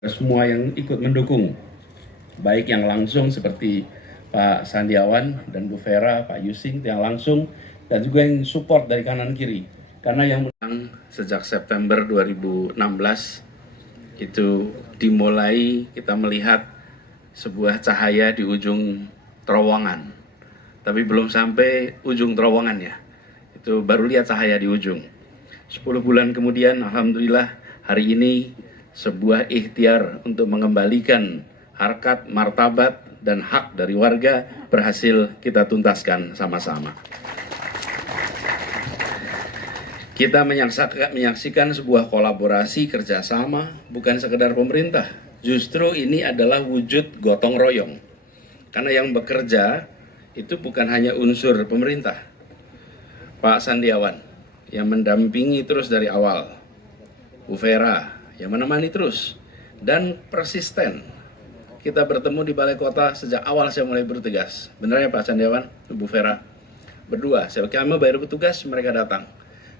semua yang ikut mendukung, baik yang langsung seperti Pak Sandiawan dan Bu Vera, Pak Yusing yang langsung, dan juga yang support dari kanan kiri. Karena yang menang sejak September 2016 itu dimulai kita melihat sebuah cahaya di ujung terowongan. Tapi belum sampai ujung terowongan ya. Itu baru lihat cahaya di ujung. 10 bulan kemudian, alhamdulillah hari ini sebuah ikhtiar untuk mengembalikan harkat, martabat, dan hak dari warga berhasil kita tuntaskan sama-sama. Kita menyaksikan sebuah kolaborasi kerjasama bukan sekedar pemerintah. Justru ini adalah wujud gotong royong. Karena yang bekerja itu bukan hanya unsur pemerintah. Pak Sandiawan yang mendampingi terus dari awal. Bu Vera yang menemani terus dan persisten. Kita bertemu di Balai Kota sejak awal saya mulai bertugas. Benar ya Pak Sandiawan, Bu Vera? Berdua, kami bayar petugas, mereka datang.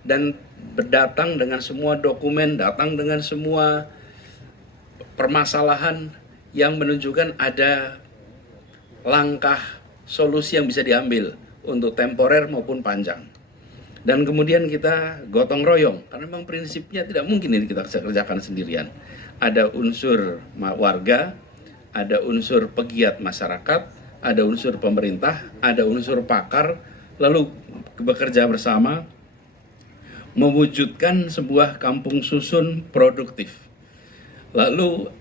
Dan berdatang dengan semua dokumen, datang dengan semua permasalahan yang menunjukkan ada langkah solusi yang bisa diambil untuk temporer maupun panjang. Dan kemudian kita gotong royong, karena memang prinsipnya tidak mungkin ini kita kerjakan sendirian. Ada unsur warga, ada unsur pegiat masyarakat, ada unsur pemerintah, ada unsur pakar, lalu bekerja bersama mewujudkan sebuah kampung susun produktif. Lalu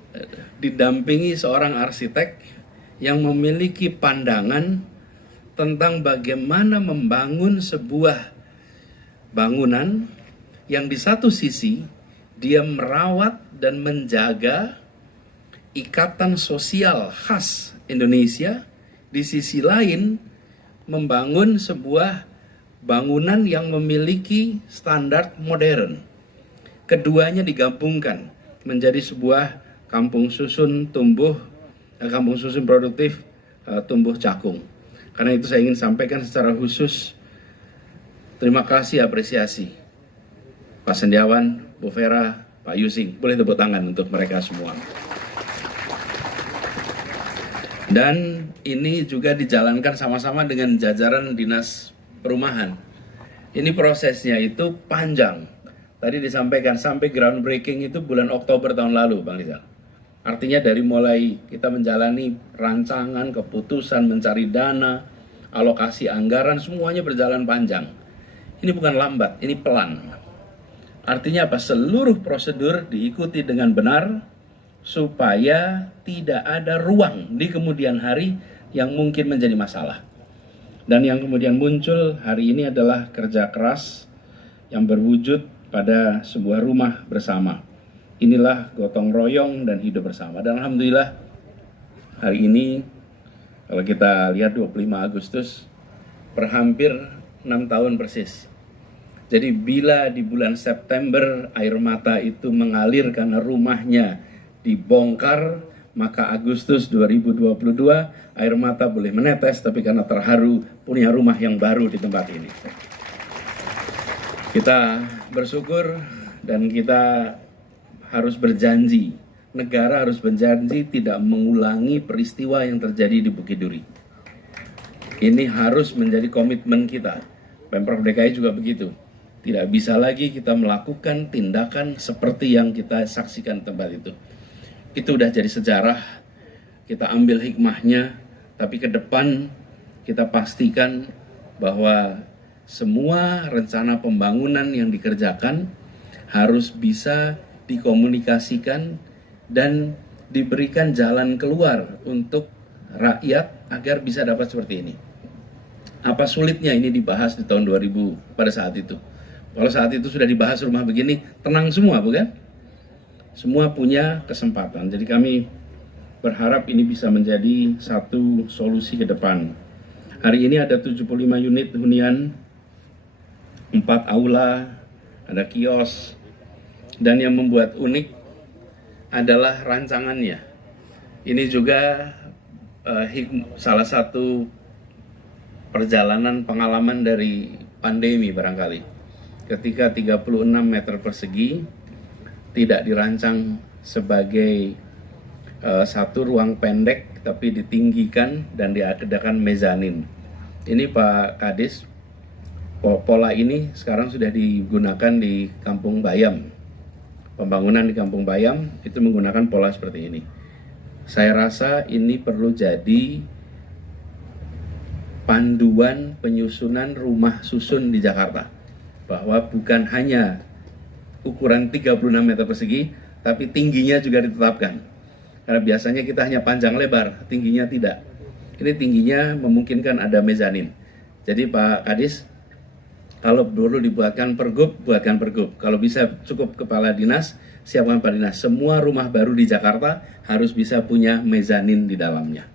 didampingi seorang arsitek yang memiliki pandangan tentang bagaimana membangun sebuah bangunan yang di satu sisi dia merawat dan menjaga ikatan sosial khas Indonesia, di sisi lain membangun sebuah bangunan yang memiliki standar modern. Keduanya digabungkan menjadi sebuah kampung susun produktif tumbuh cakung. Karena itu saya ingin sampaikan secara khusus terima kasih, apresiasi Pak Sandiawan, Bu Vera, Pak Yusing. Boleh tepuk tangan untuk mereka semua. Dan ini juga dijalankan sama-sama dengan jajaran Dinas Perumahan. Ini prosesnya itu panjang. Tadi disampaikan sampai groundbreaking itu bulan Oktober tahun lalu, Bang Rizal. Artinya dari mulai kita menjalani rancangan, keputusan, mencari dana, alokasi anggaran, semuanya berjalan panjang. Ini bukan lambat, ini pelan. Artinya apa? Seluruh prosedur diikuti dengan benar supaya tidak ada ruang di kemudian hari yang mungkin menjadi masalah. Dan yang kemudian muncul hari ini adalah kerja keras yang berwujud pada sebuah rumah bersama. Inilah gotong royong dan hidup bersama. Dan alhamdulillah hari ini kalau kita lihat 25 Agustus per hampir 6 tahun persis. Jadi bila di bulan September air mata itu mengalir karena rumahnya dibongkar, maka Agustus 2022 air mata boleh menetes, tapi karena terharu punya rumah yang baru di tempat ini. Kita bersyukur dan kita harus berjanji, negara harus berjanji tidak mengulangi peristiwa yang terjadi di Bukit Duri. Ini harus menjadi komitmen kita. Pemprov DKI juga begitu. Tidak bisa lagi kita melakukan tindakan seperti yang kita saksikan di tempat itu. Itu udah jadi sejarah, kita ambil hikmahnya, tapi ke depan kita pastikan bahwa semua rencana pembangunan yang dikerjakan harus bisa dikomunikasikan dan diberikan jalan keluar untuk rakyat agar bisa dapat seperti ini. Apa sulitnya ini dibahas di tahun 2000 pada saat itu? Kalau saat itu sudah dibahas rumah begini, tenang semua bukan? Semua punya kesempatan. Jadi kami berharap ini bisa menjadi satu solusi ke depan. Hari ini ada 75 unit hunian, 4 aula, ada kios, dan yang membuat unik adalah rancangannya. Ini juga salah satu perjalanan pengalaman dari pandemi barangkali. Ketika 36 meter persegi tidak dirancang sebagai satu ruang pendek tapi ditinggikan dan diadakan mezanin. Ini Pak Kadis, pola ini sekarang sudah digunakan di Kampung Bayam. Pembangunan di Kampung Bayam itu menggunakan pola seperti ini. Saya rasa ini perlu jadi panduan penyusunan rumah susun di Jakarta. Bahwa bukan hanya ukuran 36 meter persegi, tapi tingginya juga ditetapkan. Karena biasanya kita hanya panjang lebar, tingginya tidak. Ini tingginya memungkinkan ada mezanin. Jadi Pak Kadis, kalau dulu dibuatkan pergub, buatkan pergub. Kalau bisa cukup kepala dinas, siapkan kepala dinas. Semua rumah baru di Jakarta harus bisa punya mezanin di dalamnya.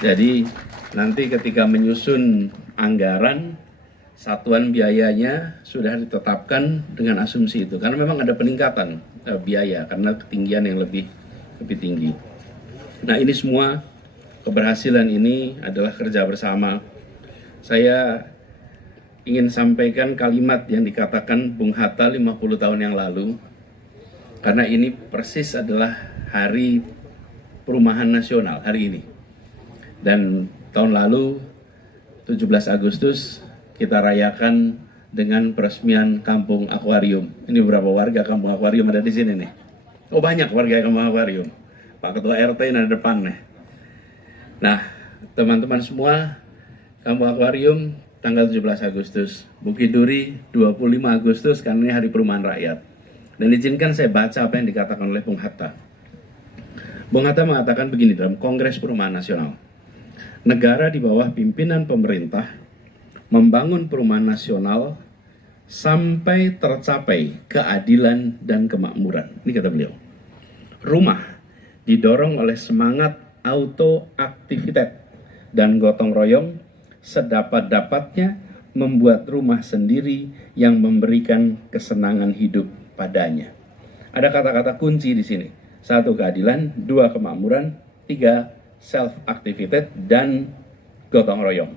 Jadi nanti ketika menyusun anggaran, satuan biayanya sudah ditetapkan dengan asumsi itu. Karena memang ada peningkatan biaya karena ketinggian yang lebih tinggi. Nah, ini semua keberhasilan ini adalah kerja bersama. Saya ingin sampaikan kalimat yang dikatakan Bung Hatta 50 tahun yang lalu, karena ini persis adalah hari perumahan nasional hari ini. Dan tahun lalu 17 Agustus kita rayakan dengan peresmian Kampung Akuarium. Ini beberapa warga Kampung Akuarium ada di sini nih. Oh, banyak warga Kampung Akuarium. Pak Ketua RT ini ada depan nih. Nah, teman-teman semua, Kampung Akuarium tanggal 17 Agustus, Bukit Duri 25 Agustus karena ini Hari Perumahan Rakyat. Dan izinkan saya baca apa yang dikatakan oleh Bung Hatta. Bung Hatta mengatakan begini dalam Kongres Perumahan Nasional. Negara di bawah pimpinan pemerintah membangun perumahan nasional sampai tercapai keadilan dan kemakmuran. Ini kata beliau. Rumah didorong oleh semangat autoaktivitas dan gotong royong sedapat-dapatnya membuat rumah sendiri yang memberikan kesenangan hidup padanya. Ada kata-kata kunci di sini. 1, keadilan, 2, kemakmuran, 3, self-activated, dan gotong royong.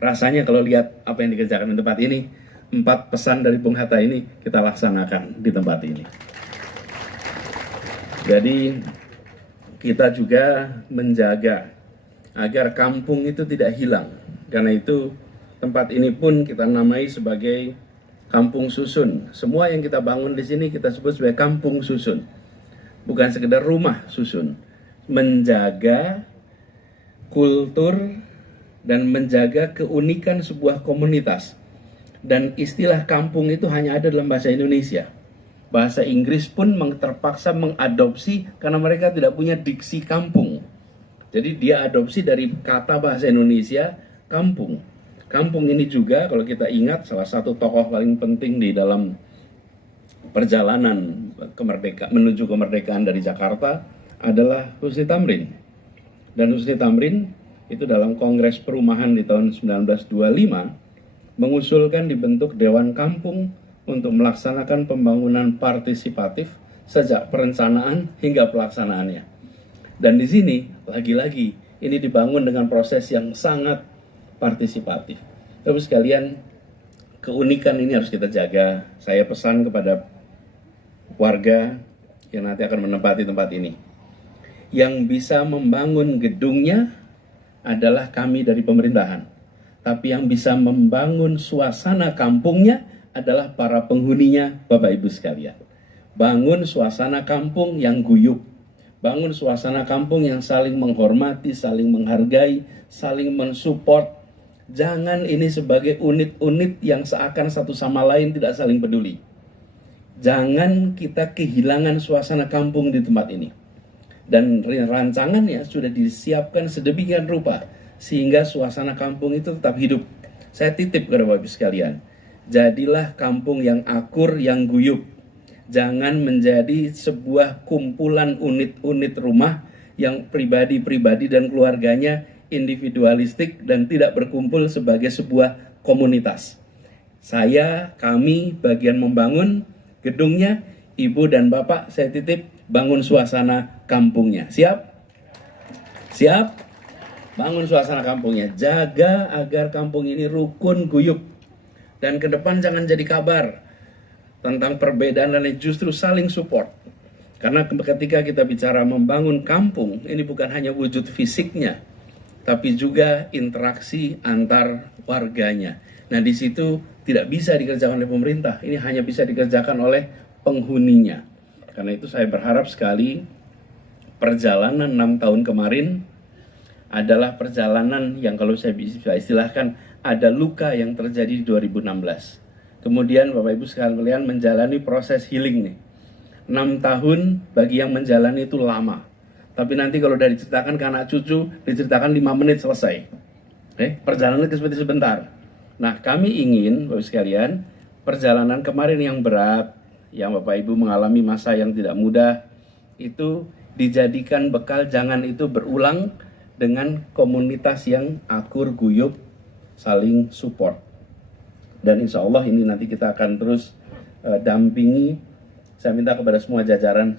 Rasanya kalau lihat apa yang dikerjakan di tempat ini, 4 pesan dari Bung Hatta ini kita laksanakan di tempat ini. Jadi kita juga menjaga agar kampung itu tidak hilang. Karena itu tempat ini pun kita namai sebagai kampung susun. Semua yang kita bangun di sini kita sebut sebagai kampung susun. Bukan sekedar rumah susun. Menjaga kultur dan menjaga keunikan sebuah komunitas. Dan istilah kampung itu hanya ada dalam bahasa Indonesia. Bahasa Inggris pun terpaksa mengadopsi karena mereka tidak punya diksi kampung. Jadi dia adopsi dari kata bahasa Indonesia kampung. Kampung ini juga kalau kita ingat salah satu tokoh paling penting di dalam perjalanan menuju kemerdekaan dari Jakarta adalah Husni Tamrin. Dan Husni Tamrin itu dalam Kongres Perumahan di tahun 1925 mengusulkan dibentuk Dewan Kampung untuk melaksanakan pembangunan partisipatif sejak perencanaan hingga pelaksanaannya. Dan di sini lagi-lagi ini dibangun dengan proses yang sangat partisipatif. Terus sekalian, keunikan ini harus kita jaga. Saya pesan kepada warga yang nanti akan menempati tempat ini. Yang bisa membangun gedungnya adalah kami dari pemerintahan. Tapi yang bisa membangun suasana kampungnya adalah para penghuninya, Bapak Ibu sekalian. Bangun suasana kampung yang guyup. Bangun suasana kampung yang saling menghormati, saling menghargai, saling mensupport. Jangan ini sebagai unit-unit yang seakan satu sama lain tidak saling peduli. Jangan kita kehilangan suasana kampung di tempat ini. Dan rancangannya sudah disiapkan sedemikian rupa sehingga suasana kampung itu tetap hidup. Saya titip kepada Bapak Ibu sekalian, jadilah kampung yang akur, yang guyup. Jangan menjadi sebuah kumpulan unit-unit rumah yang pribadi-pribadi dan keluarganya individualistik dan tidak berkumpul sebagai sebuah komunitas. Kami bagian membangun gedungnya, Ibu dan Bapak saya titip bangun suasana kampungnya. Siap? Siap? Bangun suasana kampungnya. Jaga agar kampung ini rukun, guyup. Dan ke depan jangan jadi kabar tentang perbedaan dan justru saling support. Karena ketika kita bicara membangun kampung, ini bukan hanya wujud fisiknya, tapi juga interaksi antar warganya. Nah, di situ tidak bisa dikerjakan oleh pemerintah, ini hanya bisa dikerjakan oleh penghuninya. Karena itu saya berharap sekali perjalanan 6 tahun kemarin adalah perjalanan yang kalau saya bisa istilahkan ada luka yang terjadi di 2016. Kemudian Bapak Ibu sekalian menjalani proses healing nih. 6 tahun bagi yang menjalani itu lama. Tapi nanti kalau udah diceritakan ke anak cucu, diceritakan 5 menit selesai. Perjalanan seperti sebentar. Nah, kami ingin Bapak sekalian, perjalanan kemarin yang berat, yang Bapak Ibu mengalami masa yang tidak mudah, itu dijadikan bekal, jangan itu berulang dengan komunitas yang akur guyup, saling support. Dan insya Allah ini nanti kita akan terus dampingi. Saya minta kepada semua jajaran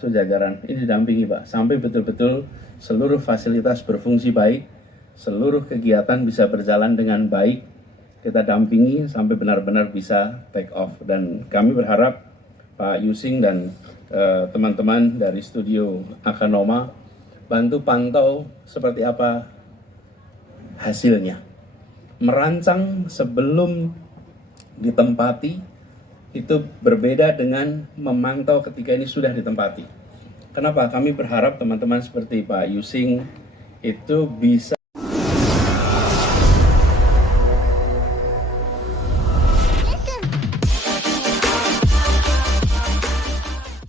ini didampingi Pak, sampai betul-betul seluruh fasilitas berfungsi baik, seluruh kegiatan bisa berjalan dengan baik, kita dampingi sampai benar-benar bisa take off. Dan kami berharap Pak Yusing dan teman-teman dari studio Akanoma bantu pantau seperti apa hasilnya. Merancang sebelum ditempati itu berbeda dengan memantau ketika ini sudah ditempati. Kenapa? Kami berharap teman-teman seperti Pak Yusing itu bisa